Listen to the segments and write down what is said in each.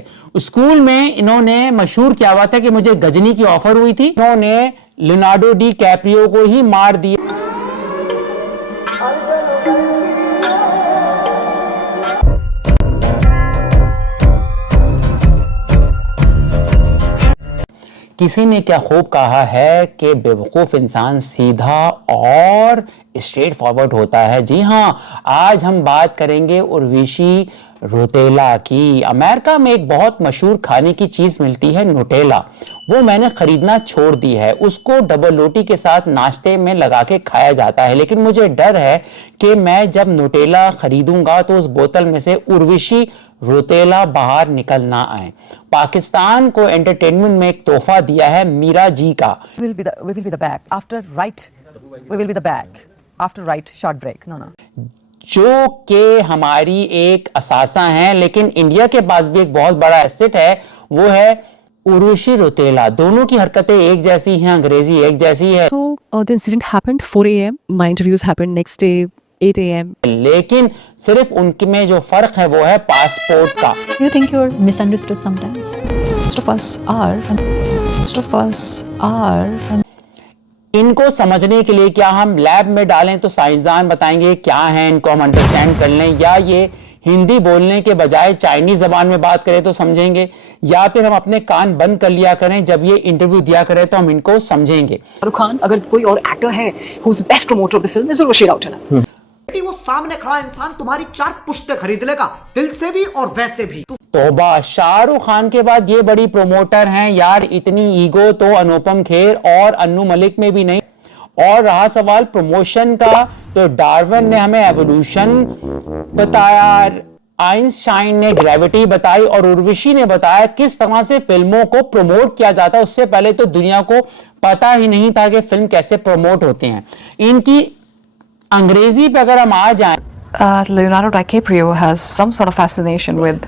है। स्कूल में इन्होंने मशहूर किया हुआ था कि मुझे गजनी की ऑफर हुई थी, इन्होंने लियोनार्डो डी कैप्रियो को ही मार दिया। किसी ने क्या खूब कहा है कि बेवकूफ़ इंसान सीधा और स्ट्रेट फॉरवर्ड होता है। जी हाँ, आज हम बात करेंगे उर्वशी रोतेला की। अमेरिका में एक बहुत मशहूर खाने की चीज़ मिलती है नुटेला, वो मैंने ख़रीदना छोड़ दी है। उसको डबल रोटी के साथ नाश्ते में लगा के खाया जाता है, लेकिन मुझे डर है कि मैं जब नुटेला ख़रीदूंगा तो उस बोतल में से उर्वशी रोतेला बाहर निकल ना आए। पाकिस्तान को एंटरटेनमेंट में एक तोहफा दिया है मीरा जी का। We will be the back after we will be the back after short break. No. जो कि हमारी एक असासा है, लेकिन इंडिया के पास भी एक बहुत बड़ा एसेट है, वो है उर्वशी रोतेला। दोनों की हरकतें एक जैसी हैं, अंग्रेजी एक जैसी है। So the incident happened 4 a.m. My interviews happened next day 8 a.m. लेकिन सिर्फ उनके में जो फर्क है वो है पासपोर्ट का। You think you're misunderstood sometimes? Most of us are. Most of us are. इनको समझने के लिए क्या हम लैब में डालें तो साइंसदान बताएंगे क्या है, इनको हम अंडरस्टैंड कर लें, या ये हिंदी बोलने के बजाय चाइनीज जबान में बात करें तो समझेंगे, या फिर हम अपने कान बंद कर लिया करें जब ये इंटरव्यू दिया करें तो हम इनको समझेंगे। शाहरुख खान अगर कोई और एक्टर है who is best promoter of the film is Urvashi Rautela. वो सामने खड़ा इंसान तुम्हारी 4 पुश्तें खरीद लेगा, दिल से भी और वैसे भी। तौबा, शाहरुख खान के बाद ये बड़ी प्रमोटर हैं यार। इतनी ईगो तो अनुपम खेर और अन्नू मलिक में भी नहीं। और रहा सवाल प्रमोशन का, तो डार्विन ने हमें एवोल्यूशन बताया, आइंस्टाइन ने ग्रेविटी बताई, और उर्वशी ने बताया किस तरह से फिल्मों को प्रमोट किया जाता है। उससे पहले तो दुनिया को पता ही नहीं था कि फिल्म कैसे प्रमोट होते हैं। इनकी अंग्रेजी पे अगर हम आ जाएं, Leonardo DiCaprio has some sort of fascination with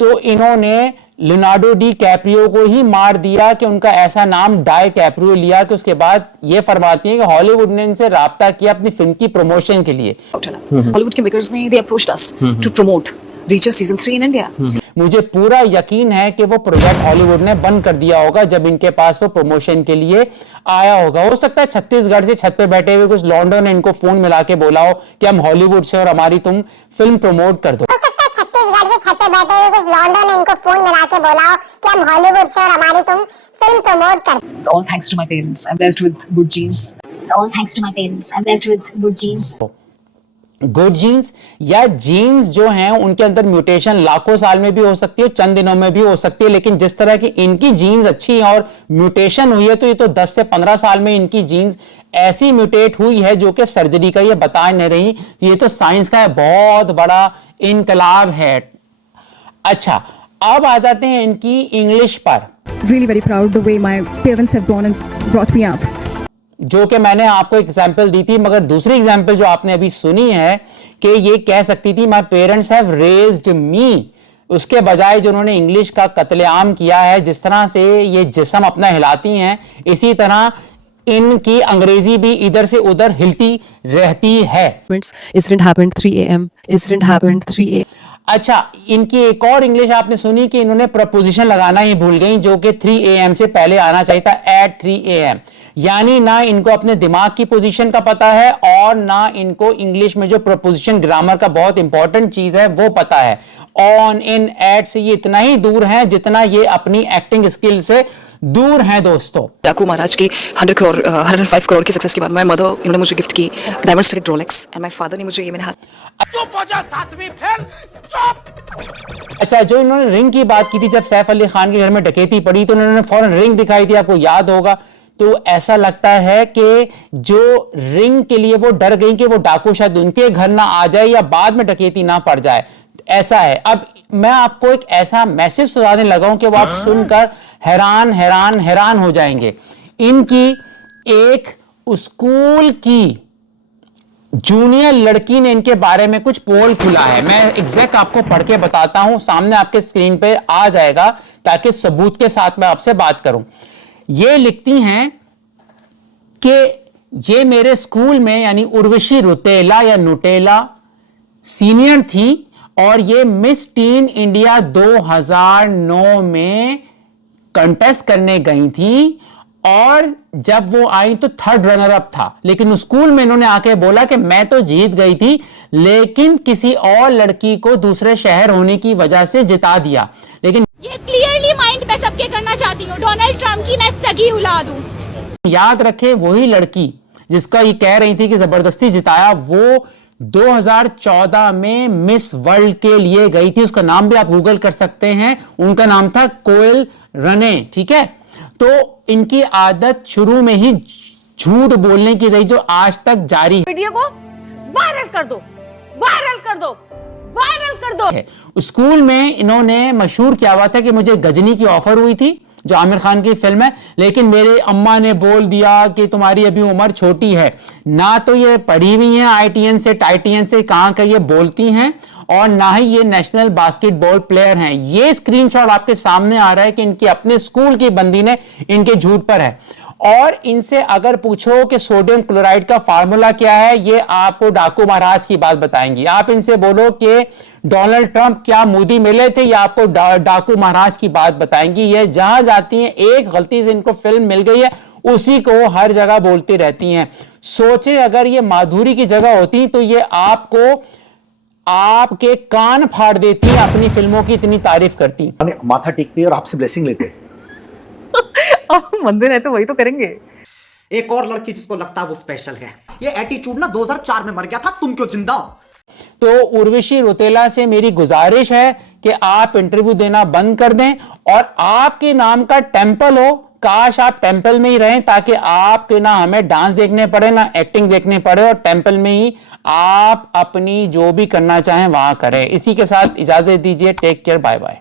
तो इन्होंने लियोनार्डो डी कैप्रियो को ही मार दिया कि उनका ऐसा नाम डाई कैप्रियो लिया कि उसके बाद ये फरमाती हैं कि हॉलीवुड ने इनसे राब्ता किया अपनी फिल्म की प्रमोशन के लिए। हॉलीवुड के मेकर्स ने they approached us to promote Reacher season 3 in India. मुझे पूरा यकीन है कि वो प्रोजेक्ट हॉलीवुड ने बंद कर दिया होगा जब इनके पास वो प्रमोशन के लिए आया होगा। हो सकता है छत्तीसगढ़ से छत पे बैठे हुए कुछ लॉन्डो ने इनको फोन मिला के बोला हो कि हम हॉलीवुड से और हमारी तुम फिल्म प्रमोट कर दो। छत्तीसगढ़ से छत पे बैठे हुए कुछ लॉन्डो ने इनको फोन मिला के बोला हो कि हम हॉलीवुड से और हमारी तुम फिल्म प्रमोट कर दो। All thanks to my parents. I'm blessed with good genes. All thanks to my parents. I'm blessed with good genes. Good genes या जीन्स जो हैं उनके अंदर म्यूटेशन लाखों साल में भी हो सकती है, चंद दिनों में भी हो सकती है, लेकिन जिस तरह की इनकी जीन्स अच्छी है और म्यूटेशन हुई है, तो ये तो 10 से 15 साल में इनकी जीन्स ऐसी म्यूटेट हुई है जो कि सर्जरी का ये बता नहीं रही। ये तो साइंस का बहुत बड़ा इनकलाब है। अच्छा, अब आ जाते हैं इनकी इंग्लिश पर। Really very proud the way my parents have gone and brought me up. जो कि मैंने आपको एग्जाम्पल दी थी, मगर दूसरी एग्जाम्पल जो आपने अभी सुनी है कि ये कह सकती थी my parents have raised me, उसके बजाय जो उन्होंने इंग्लिश का कत्लेआम किया है, जिस तरह से ये जिस्म अपना हिलाती हैं, इसी तरह इनकी अंग्रेजी भी इधर से उधर हिलती रहती है। Incident happened 3 a.m. Incident happened 3 a.m. अच्छा, इनकी एक और इंग्लिश आपने सुनी कि इन्होंने प्रपोजिशन लगाना ही भूल गई, जो कि 3 AM से पहले आना चाहिए था, एट 3 AM। यानी ना इनको अपने दिमाग की पोजीशन का पता है और ना इनको इंग्लिश में जो प्रपोजिशन ग्रामर का बहुत इंपॉर्टेंट चीज है वो पता है। ऑन, इन, एट से ये इतना ही दूर हैं जितना ये अपनी एक्टिंग स्किल से दूर हैं दोस्तों। डाकू महाराज की 105 करोड़ की सक्सेस के बाद माय मदर इन्होंने मुझे गिफ्ट की diamond stud Rolex and my father ने मुझे ये मेरे हाथ। चुप हो जा, 7वीं फेल, चुप। अच्छा, जो इन्होंने रिंग की बात की थी, जब सैफ अली खान के घर में डकैती पड़ी तो उन्होंने फौरन रिंग दिखाई थी, आपको याद होगा। तो ऐसा लगता है कि जो रिंग के लिए वो डर गई कि वो डाकू शायद उनके घर ना आ जाए या बाद में डकैती ना पड़ जाए, ऐसा है। अब मैं आपको एक ऐसा मैसेज सुनाने लगा हूं कि वो आप सुनकर हैरान हैरान हैरान हो जाएंगे। इनकी एक स्कूल की जूनियर लड़की ने इनके बारे में कुछ पोल खुला है। मैं एग्जैक्ट आपको पढ़ के बताता हूं, सामने आपके स्क्रीन पे आ जाएगा ताकि सबूत के साथ मैं आपसे बात करूं। ये लिखती हैं कि ये मेरे स्कूल में यानी उर्वशी रोतेला या नुटेला सीनियर थी और ये मिस टीन इंडिया 2009 में कंटेस्ट करने गई थी और जब वो आई तो थर्ड रनर अप था, लेकिन स्कूल में इन्होंने आके बोला कि मैं तो जीत गई थी लेकिन किसी और लड़की को दूसरे शहर होने की वजह से जिता दिया। लेकिन ये क्लियरली माइंड पे सबके करना चाहती हूँ, डोनाल्ड ट्रम्प की मैं सगी औलाद हूँ। याद रखें वही लड़की जिसका ये कह रही थी कि जबरदस्ती जिताया, वो 2014 में मिस वर्ल्ड के लिए गई थी। उसका नाम भी आप गूगल कर सकते हैं, उनका नाम था कोयल रने। ठीक है, तो इनकी आदत शुरू में ही झूठ बोलने की रही जो आज तक जारी है। वीडियो को वायरल कर दो, वायरल कर दो, वायरल कर दो। स्कूल में इन्होंने मशहूर किया हुआ था कि मुझे गजनी की ऑफर हुई थी जो आमिर खान की फिल्म है, लेकिन मेरे अम्मा ने बोल दिया कि तुम्हारी अभी उम्र छोटी है। ना तो ये पढ़ी हुई हैं IITN से टाइटियन से, कहां का ये बोलती हैं, और ना ही ये नेशनल बास्केटबॉल प्लेयर हैं। ये स्क्रीनशॉट आपके सामने आ रहा है कि इनके अपने स्कूल की बंदी ने इनके झूठ पर है। और इनसे अगर पूछो कि सोडियम क्लोराइड का फार्मूला क्या है, ये आपको डाकू महाराज की बात बताएंगी। आप इनसे बोलो कि डोनाल्ड ट्रंप क्या मोदी मिले थे, या आपको डाकू महाराज की बात बताएंगी। ये जहां जाती हैं एक गलती से इनको फिल्म मिल गई है उसी को हर जगह बोलती रहती हैं। सोचे अगर ये माधुरी की जगह होती तो ये आपको आपके कान फाड़ देती, अपनी फिल्मों की इतनी तारीफ करती। माथा टेकते हैं और आपसे ब्लेसिंग लेते हैं। मंदिर है तो वही तो करेंगे। एक और लड़की जिसको लगता है वो स्पेशल है, ये एटीट्यूड ना 2004 में मर गया था, तुम क्यों जिंदा हो? तो उर्वशी रौतेला से मेरी गुजारिश है कि आप इंटरव्यू देना बंद कर दें और आपके नाम का टेंपल हो, काश आप टेंपल में ही रहें ताकि आपके ना हमें डांस देखने पड़े ना एक्टिंग देखने पड़े, और टेंपल में ही आप अपनी जो भी करना चाहें वहां करें। इसी के साथ इजाजत दीजिए, टेक केयर, बाय बाय।